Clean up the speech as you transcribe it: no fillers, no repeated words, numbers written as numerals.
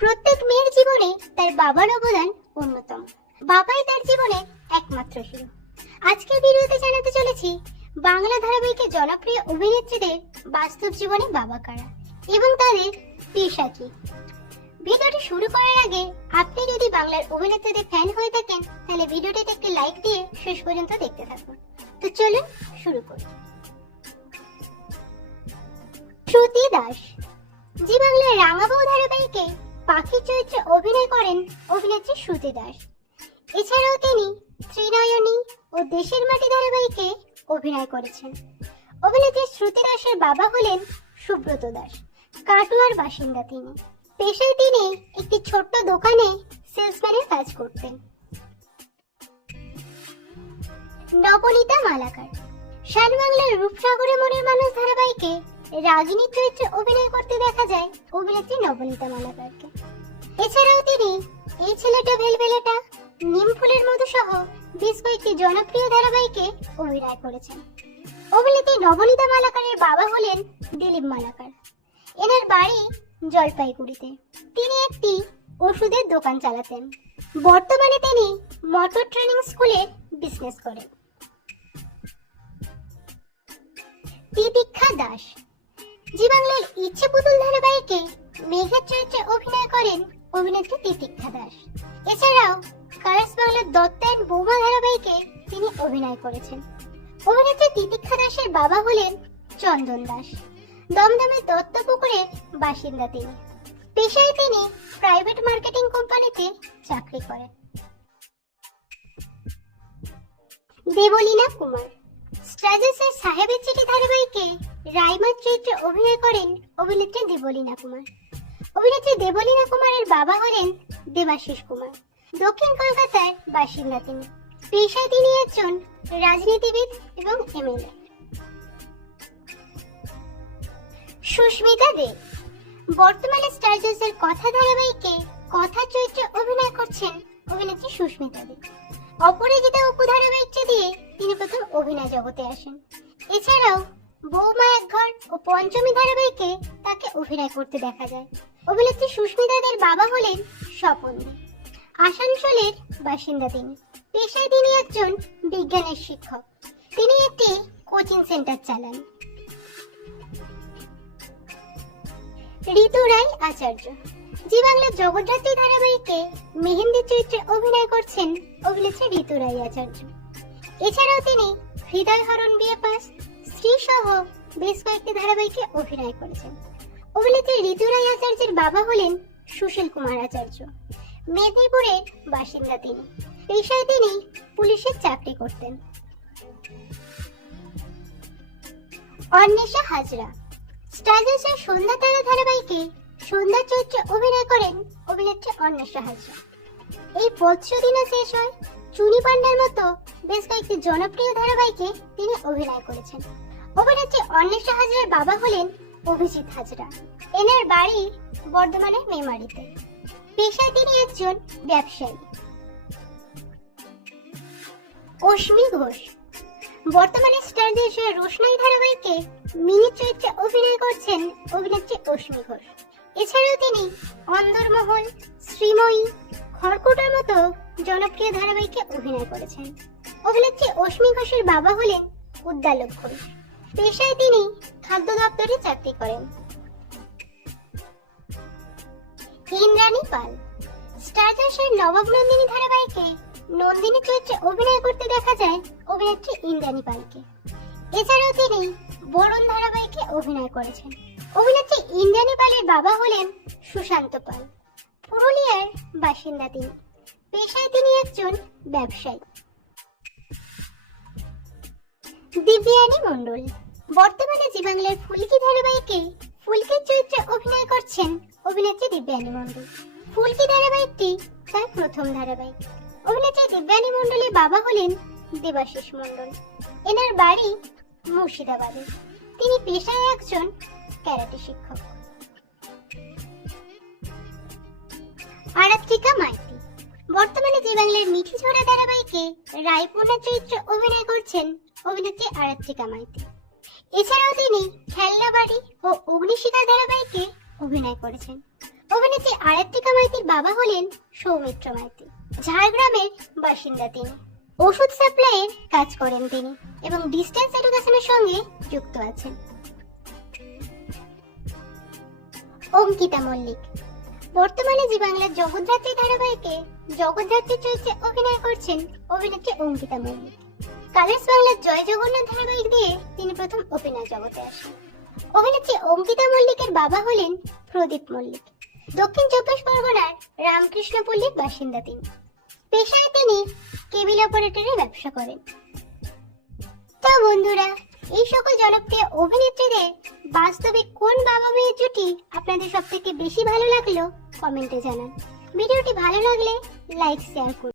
প্রত্যেক মেয়ের জীবনে তার বাবার অবদান অন্যতম। বাবাই তার জীবনে একমাত্র হিরো। আজকের ভিডিওতে জানাতে চলেছি বাংলা ধারাবাহিকের জনপ্রিয় অভিনেত্রীদের বাস্তব জীবনে বাবা কারা এবং তাদের পেশা কি। ভিডিওটি শুরু করার আগে আপনি যদি বাংলার অভিনেত্রীদের ফ্যান হয়ে থাকেন তাহলে ভিডিওটিতে একটি লাইক দিয়ে শেষ পর্যন্ত দেখতে থাকুন। তো চলুন শুরু করি। শ্রুতি দাস জি বাংলার রাঙাবউ ধারাবাহিকে পাখির চরিত্রে অভিনয় করেন অভিনেত্রী শ্রুতি দাস। এছাড়াও তিনি ত্রিনয়নী ও দেশের মাটি ধারাবাহিকে অভিনয় করেছেন। অভিনেত্রী শ্রুতি দাসের বাবা হলেন সুব্রত দাস, কাটোয়ার বাসিন্দা। তিনি পেশায় তিনি একটি ছোট্ট দোকানে সেলসম্যানের কাজ করতেন। নবনীতা মালাকার শান বাংলার রূপসাগরে মনের মানুষ ধারাবাহিকে রাগিনীর চরিত্রে অভিনয় করতে দেখা যায় অভিনেত্রী নবনীতা মালাকারকে। এছাড়াও তিনি এই ছেলেটা ভেলভেলেটা, নিম ফুলের মধু সহ বেশ কয়েকটি জনপ্রিয় ধারাবাহিকে অভিনয় করেছেন। অভিনেত্রী নবনীতা মালাকারের বাবা হলেন দিলীপ মালাকার। এনার বাড়ি জলপাইগুড়িতে। তিনি একটি ওষুধের দোকান চালাতেন। বর্তমানে তিনি মোটর ট্রেনিং স্কুলে বিজনেস করেন। তিতিক্ষা দাস জি বাংলার ইচ্ছে পুতুল ধারাবাহিকে মেঘের চরিত্রে অভিনয় করেন অভিনেত্রী তিতিক্ষা দাস। এছাড়াও কালার্স বাংলার দত্ত এন্ড বৌমা ধারাবাহিকে তিনি অভিনয় করেছেন। অভিনেত্রী তিতিক্ষা দাসের বাবা হলেন চন্দন দাস। দমদমের দত্তপুকুরের বাসিন্দা তিনি। পেশায় তিনি প্রাইভেট মার্কেটিং কোম্পানিতে চাকরি করেন। দেবলীনা কুমার স্টাজেসের সাহেবের চিঠি ধারাবাহিকে রাইমার চরিত্রে অভিনয় করেন অভিনেত্রী দেবলীনা কুমার। অভিনেত্রী দেবলীনা কুমারের বাবা হলেন দেবাশিস কুমার। দক্ষিণ কলকাতার বাসিন্দা তিনি। পেশায় তিনি একজন রাজনীতিবিদ এবং এমএলএ। সুস্মিতা দে বর্তমানে স্টারজেসের কথা ধারাবাহিকে কথা চরিত্রে অভিনয় করছেন অভিনেত্রী সুস্মিতা দে। অপরাজিতা অপু ধারাবাহিকটি দিয়ে তিনি প্রথম অভিনয় জগতে আসেন। এছাড়াও বৌমা এক ঘর ও পঞ্চমী ধারাবাহিকে তাকে অভিনয় করতে দেখা যায়। অভিনেত্রী সুস্মিতা দের বাবা হলেন স্বপন দে। আসানসোলের বাসিন্দা তিনি। পেশায় তিনি একজন বিজ্ঞানের শিক্ষক। তিনি একটি কোচিং সেন্টার চালান। ঋতু রায় আচার্য জি বাংলার জগদ্ধাত্রী ধারাবাহিকে মেহেন্দির চরিত্রে অভিনয় করছেন অভিনেত্রী ঋতু রায় আচার্য। এছাড়াও তিনি হৃদয় হরণ বিয়ে পাস, স্ত্রী সহ বেশ কয়েকটি ধারাবাহিকে অভিনয় করেছেন। অভিনেত্রী ঋতু রায় আচার্যের বাবা হলেন সুশীল কুমার আচার্য। মেদিনীপুরের বাসিন্দা তিনি। পেশায় তিনি পুলিশের চাকরি করতেন। অন্বেষা হাজরা স্টারজেসের সন্ধ্যা তারা ধারাবাহিকে সন্ধ্যার চরিত্রে অভিনয় করেন অভিনেত্রী অন্বেষা হাজরা। এই পথসুদিনা শেষ হয়, চুনি পান্ডার মতো বেশ কয়েকটি জনপ্রিয় ধারাবাহিকে তিনি অভিনয় করেছেন। অভিনেত্রী অন্বেষা হাজরার বাবা হলেন অভিজিৎ হাজরা। এনার বাড়ি বর্ধমানের মেমারিতে। পেশায় তিনি একজন ব্যবসায়ী। অশ্মি ঘোষ বর্তমানে স্টারজেসের রোশনাই ধারাবাহিকে মিনি চরিত্রে অভিনয় করছেন অভিনেত্রী অশ্মি ঘোষ। এছাড়াও তিনি অন্দরমহল, শ্রীময়ী, খড়কুটার মতো জনপ্রিয় ধারাবাহিকে অভিনয় করেছেন। অভিনেত্রী অশ্মি ঘোষের বাবা হলেন উদ্দালক ঘোষ। পেশায় তিনি খাদ্য দপ্তরে চাকরি করেন। ইন্দ্রাণী পাল স্টারজেসের নবাব নন্দিনী ধারাবাহিকে নন্দিনী চরিত্রে অভিনয় করতে দেখা যায় অভিনেত্রী ইন্দ্রাণী পালকে। এছাড়াও তিনি বরুণ ধারাবাহিকে অভিনয় করেছেন। অভিনেত্রী ইন্দ্রাণী পালের বাবা হলেন সুশান্ত পাল। পুরুলিয়ার বাসিন্দা তিনি। পেশায় তিনি একজন ব্যবসায়ী। দিব্যানী মণ্ডল বর্তমানে জি বাংলার ফুলকি ধারাবাহিকে ফুলকির চরিত্রে অভিনয় করছেন অভিনেত্রী দিব্যানী মণ্ডল। ফুলকি ধারাবাহিকটি তার প্রথম ধারাবাহিক। অভিনেত্রী দিব্যানী মণ্ডলের বাবা হলেন দেবাশিস মণ্ডল। এনার বাড়ি মুর্শিদাবাদে। তিনি পেশায় একজন ক্যারাটে শিক্ষক। আরাত্রিকা মাইতি বর্তমানে জি বাংলার মিঠি ঝোড়া ধারাবাহিকে রায়পুর্ণার চরিত্রে অভিনয় করছেন অভিনেত্রী আরাত্রিকা মাইতি। এছাড়াও তিনি খেলনা বাড়ি ও অগ্নিশিখা ধারাবাহিকে অভিনয় করেছেন। অভিনেত্রী আরাত্রিকা মাইতির বাবা হলেন সৌমিত্র মাইতি। ঝাড়গ্রামের বাসিন্দা তিনি। ওষুধ সাপ্লাইয়ের কাজ করেন তিনি এবং ডিস্টেন্স এডুকেশনের সঙ্গে যুক্ত আছেন। অঙ্কিতা মল্লিক বর্তমানে জি বাংলার জগদ্ধাত্রী ধারাবাহিকে জগদ্ধাত্রী চরিত্রে অভিনয় করছেন অভিনেত্রী অঙ্কিতা মল্লিক। কালার্স বাংলার জয় জগন্নাথ ধারাবাহিক দিয়ে তিনি প্রথম অভিনয় জগতে আসেন। অভিনেত্রী অঙ্কিতা মল্লিকের বাবা হলেন প্রদীপ মল্লিক। দক্ষিণ 24 পরগনার রামকৃষ্ণপল্লীর বাসিন্দা তিনি। পেশায় তিনি কেবিল অপারেটরের ব্যবসা করেন। তো বন্ধুরা, এই সকল জনপ্রিয় অভিনেত্রীদের বাস্তবে কোন বাবা মেয়ের জুটি আপনাদের সবথেকে বেশি ভালো লাগলো কমেন্টে জানান। ভিডিওটি ভালো লাগলে লাইক শেয়ার করুন।